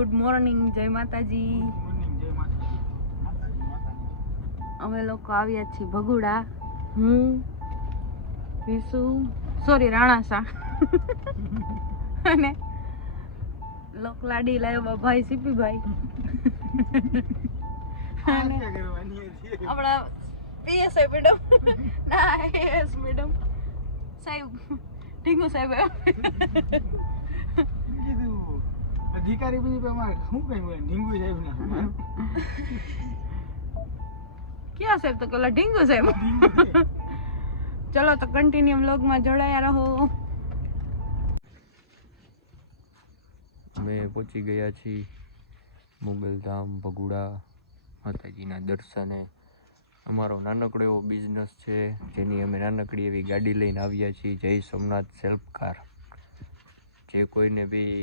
Good morning, જય માતાજી. અમે લોકો આવ્યા છીએ ભગુડા. વિસુ રાણાસા અને લોકલાડી લાવ્યા ભાઈ સીપીભાઈ અને આપણા પીએસઆઈ મેડમ ના એસ મેડમ સાહેબ ઢીંગુ સાહેબ અધિકારી બી અમારે શું કઈ ઢીંગુ સાહેબ ના ક્યાં સાહેબ તો પેલા ઢીંગુ સાહેબ. ચલો તો કન્ટિન્યુ વ્લોગમાં જોડાયા રહો. અમે પહોંચી ગયા છીએ મોગલધામ ભગુડા માતાજીના દર્શને. અમારો નાનકડો એવો બિઝનેસ છે જેની અમે નાનકડી એવી ગાડી લઈને આવ્યા છીએ, જય સોમનાથ સેલ્ફ કાર. જે કોઈને બી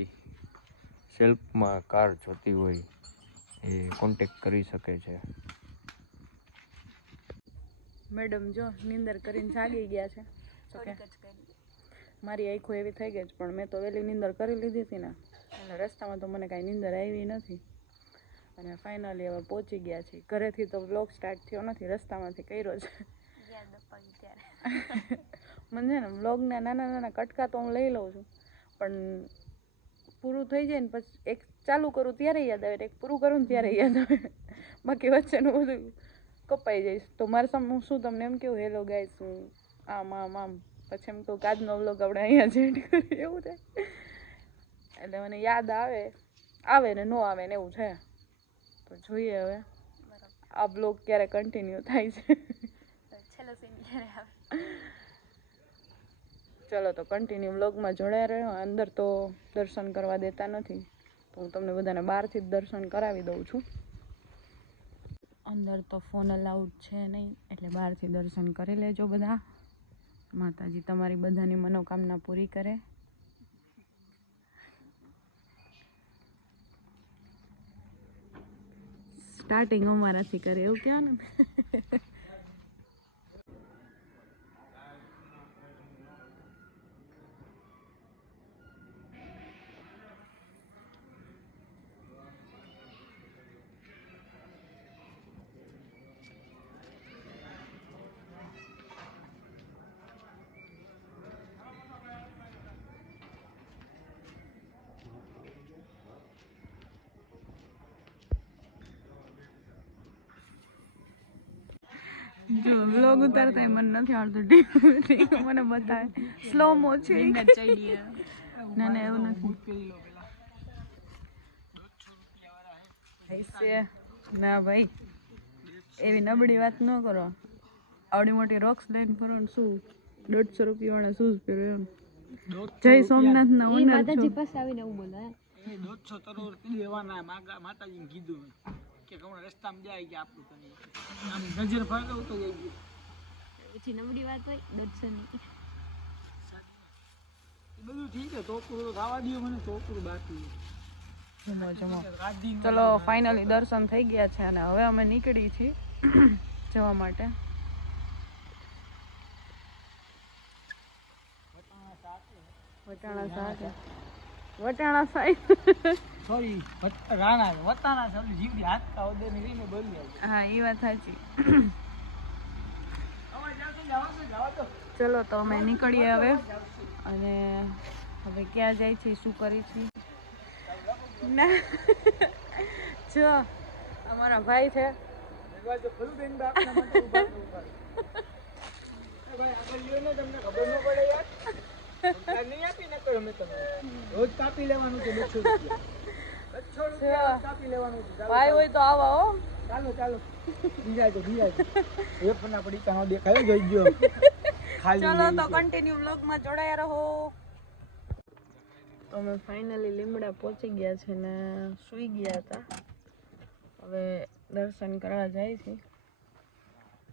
સેલ્ફમાં કાર જોતી હોય એ કોન્ટેક્ટ કરી શકે છે. મેડમ જો નીંદર કરીને જાગી ગયા છે. મારી આંખો એવી થઈ ગઈ છે પણ મેં તો વહેલી નીંદર કરી લીધી હતી ને એટલે રસ્તામાં તો મને કાંઈ નીંદર આવી નથી. અને ફાઇનલી હવે પહોંચી ગયા છે ઘરેથી. તો વ્લોગ સ્ટાર્ટ થયો નથી, રસ્તામાંથી કર્યો છે. મને છે ને વ્લોગના નાના નાના કટકા તો હું લઈ લઉં છું, પણ પૂરું થઈ જાય ને પછી એક ચાલુ કરું ત્યારે યાદ આવે, એક પૂરું કરું ને ત્યારે યાદ આવે, બાકી વચ્ચેનું બધું કપાઈ જઈશ. તો મારે હું શું તમને એમ કેવું, હેલો ગાઈસ, હું આમ પછી એમ કહું આજનો વ્લોગ આપણે અહીંયા જ એડ કરીએ, એવું છે. એટલે મને યાદ આવે ને ન આવે ને એવું છે. તો જોઈએ હવે આ બ્લોગ ક્યારે કન્ટિન્યુ થાય છે. ચલો તો કન્ટિન્યુ વ્લોગમાં જોડાયા રહ્યો. અંદર તો દર્શન કરવા દેતા નથી, તો હું તમને બધાને બહારથી જ દર્શન કરાવી દઉં છું. અંદર તો ફોન અલાઉડ છે નહીં, એટલે બહારથી દર્શન કરી લેજો બધા. માતાજી તમારી બધાની મનોકામના પૂરી કરે. સ્ટાર્ટિંગ અમારાથી કરે એવું ક્યાં ને. જો વ્લોગ ઉતારતા મને નથી આવડતું, મને બતાવે સ્લો મો છે. ના ના એવું નથી. ના ભાઈ એવી નબળી વાત ન કરો. આવડી મોટી રોક્સ લઈને ફરો ને શું 150 રૂપિયા વાળા શૂઝ પહેરો એમ. જય સોમનાથ ના ઓનર માતાજી પાસે આવીને એવું બોલાય. એ 150 કરોડ લેવાના માતાજીને કીધું કે હમણાં રસ્તામાં જાય કે આપણું તને આમ નજર ફાળો તો જઈ ગયું. પછી નબળી વાત હોય 150 ની. એ બધું ઠીક છે, ટોકરું ખાવા દો મને, ટોકરું બાકી. ચલો ફાઇનલી દર્શન થઈ ગયા છે અને હવે અમે નીકળી છીએ જવા માટે. વટાણા શાક સોરી રાણા વતાના છે, જીવડી હાથ કા ઓદે ની રીને બોલી આવી. હા એ વાત સાચી. ચલો તો અમે નીકળીએ હવે. અને હવે ક્યાં જાય છે, શું કરી છે. ના જો અમારા ભાઈ છે. દરવાજો ખોલું બેન, આપના માટે ઉભા ભાઈ આગળ લ્યો ને, તમને ખબર ન પડે યાર. નહીં આપી ને કરો, મેં તમને રોજ કાપી લેવાનું છે 200 રૂપિયા કાપી લેવાનું છે. ભાઈ હોય તો આવા હો. ચાલો બીજાજો એ પણ આપડી કાનો દેખાયો જોઈ ગયો ખાલી. ચલો તો કન્ટિન્યુ વ્લોગમાં જોડાયા રહો. તો અમે ફાઇનલી લીમડા પહોંચી ગયા છે ને સૂઈ ગયા હતા. હવે દર્શન કરવા જાય છે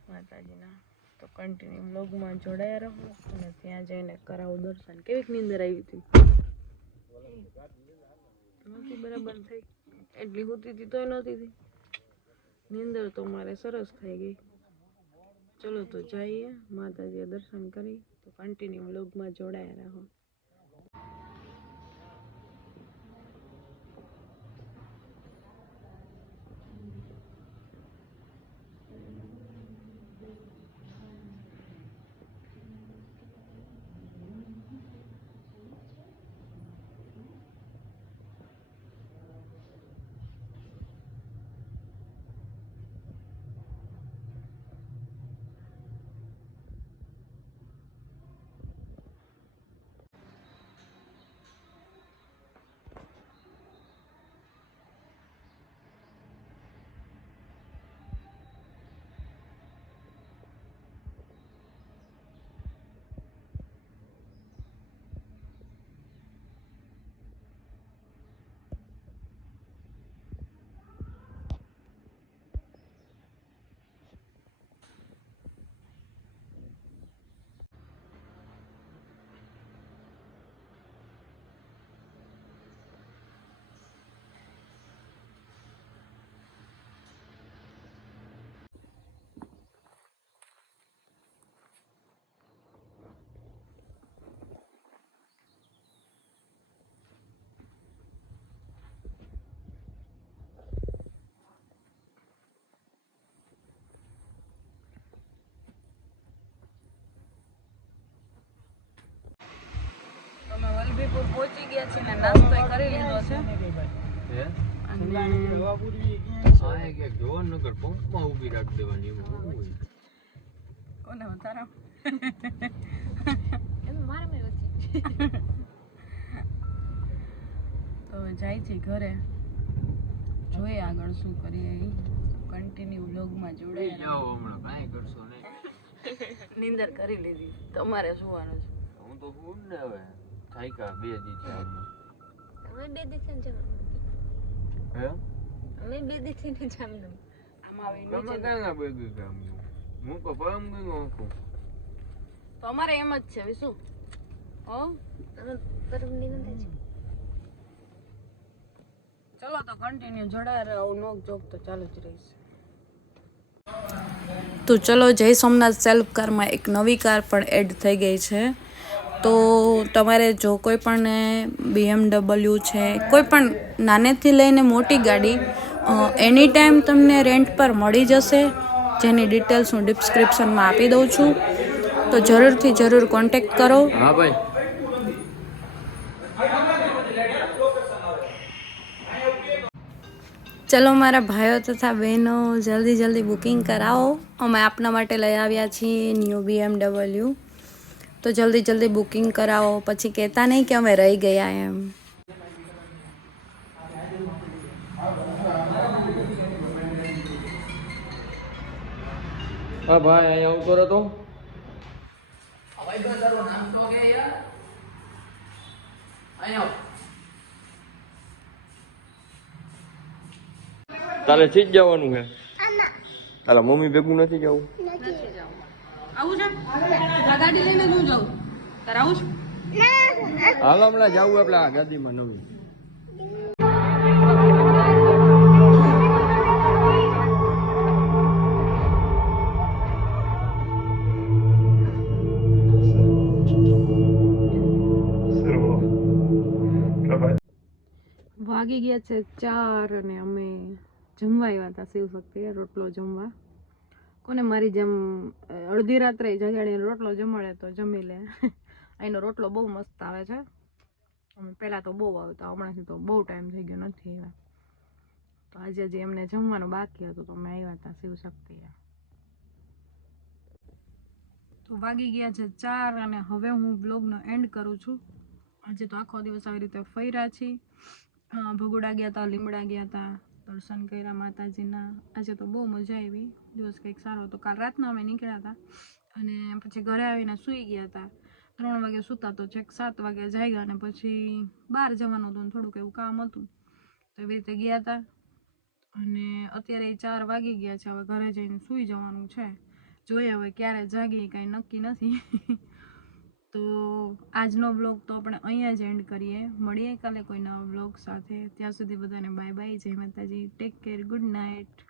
માતાજીના. તો કન્ટિન્યુ વ્લોગમાં જોડાયા રહો અને ત્યાં જઈને કરાવો દર્શન. કેવીક નીંદર આવી હતી? નથી બરાબર થઈ, એટલી હોતી હતી તોય નહોતી થઈ નીંદર. તો મારે સરસ થઈ ગઈ. ચલો તો જઈએ માતાજીએ દર્શન કરી. તો કન્ટિન્યુ વ્લોગમાં જોડાયા રહો. ગયા છીએ ને નાસ્તો કરી લીધો છે હે અને દવા પૂરવી આ એક જોવાનગર પંપમાં ઊભી રાખી દેવાની એમાં શું હોય કોને વધારા તો જાય છે ઘરે જોઈએ આગળ શું કરીએ કન્ટિન્યુ વ્લોગમાં જોડાઈ જાઓ હમણાં કાંઈ કરશો નહીં નીંદર કરી લીધી તમારે સુવાનું છે હું તો ફૂડ ને હવે થાયકા 2 દી છે આમાં હે આમાં આવી તમે નીચે કાંઈ ના બેગી કામ હું તો પરમ ગઈ આખું તો અમારે એમ જ છે વિશુ હો ચલો તો કન્ટિન્યુ જોડાય રહે આવું નોક જોક તો ચાલુ જ રહીશ તો ચલો જય સોમનાથ સેલ્ફ કારમાં એક નવી કાર પણ એડ થઈ ગઈ છે તો તમારે જો કોઈ પણ BMW છે કોઈ પણ નાનેથી લઈને મોટી ગાડી એની ટાઈમ તમને રેન્ટ પર મળી જશે જેની ડિટેલ્સ હું ડિસ્ક્રિપ્શનમાં આપી દઉં છું તો જરૂરથી જરૂર કોન્ટેક્ટ કરો હા ભાઈ ચલો મારા ભાઈઓ તથા બહેનો જલ્દી જલ્દી બુકિંગ કરાવો અમે આપના માટે લઈ આવ્યા છીએ ન્યૂ BMW તો જલ્દી જલ્દી બુકિંગ કરાવો પછી કહેતા નહીં કે અમે રહી ગયા એમ હા ભાઈ અહીંયા આવતો રહેતો તારે સીટ જવાનું છે તારા મમ્મી ભેગું નથી જવું આવું છે આ ગાડી લઈને હું જાઉં તારે આવું છે હાલ હમણાં જવું આપણે આ ગાડીમાં નવી વાગી ગયા છે 4 અને અમે જમવા આવ્યા હતા શિવશક્તિ રોટલો જમવા કોને મારી જેમ અડધી રાત્રે જગાડીને રોટલો જમાડે તો જમી લે અહીંનો રોટલો બહુ મસ્ત આવે છે અમે પહેલાં તો બહુ આવતા હમણાંથી તો બહુ ટાઈમ થઈ ગયો નથી આવ્યા તો આજે જે એમને જમવાનું બાકી હતું તો અમે આવ્યા હતા શિવશક્તિ તો વાગી ગયા છે 4 અને હવે હું બ્લોગનો એન્ડ કરું છું આજે તો આખો દિવસ આવી રીતે ફર્યા છીએ ભગુડા ગયા હતા લીમડા ગયા હતા દર્શન કર્યા માતાજીના આજે તો બહુ મજા આવી દિવસ કંઈક સારો હતો કાલ રાતના અમે નીકળ્યા હતા અને પછી ઘરે આવીને સૂઈ ગયા હતા 3 વાગે સૂતા તો છેક 7 વાગે જાગ્યા અને પછી બહાર જવાનું હતું થોડુંક એવું કામ હતું તો એવી રીતે ગયા હતા અને અત્યારે 4 વાગી ગયા છે હવે ઘરે જઈને સૂઈ જવાનું છે જોઈએ હવે ક્યારે જાગીએ કાંઈ નક્કી નથી તો આજનો બ્લોગ તો આપણે અહીંયા જ એન્ડ કરીએ મળીએ કાલે કોઈ નવા બ્લોગ સાથે ત્યાં સુધી બધાને બાય બાય જય માતાજી ટેક કેર ગુડ નાઇટ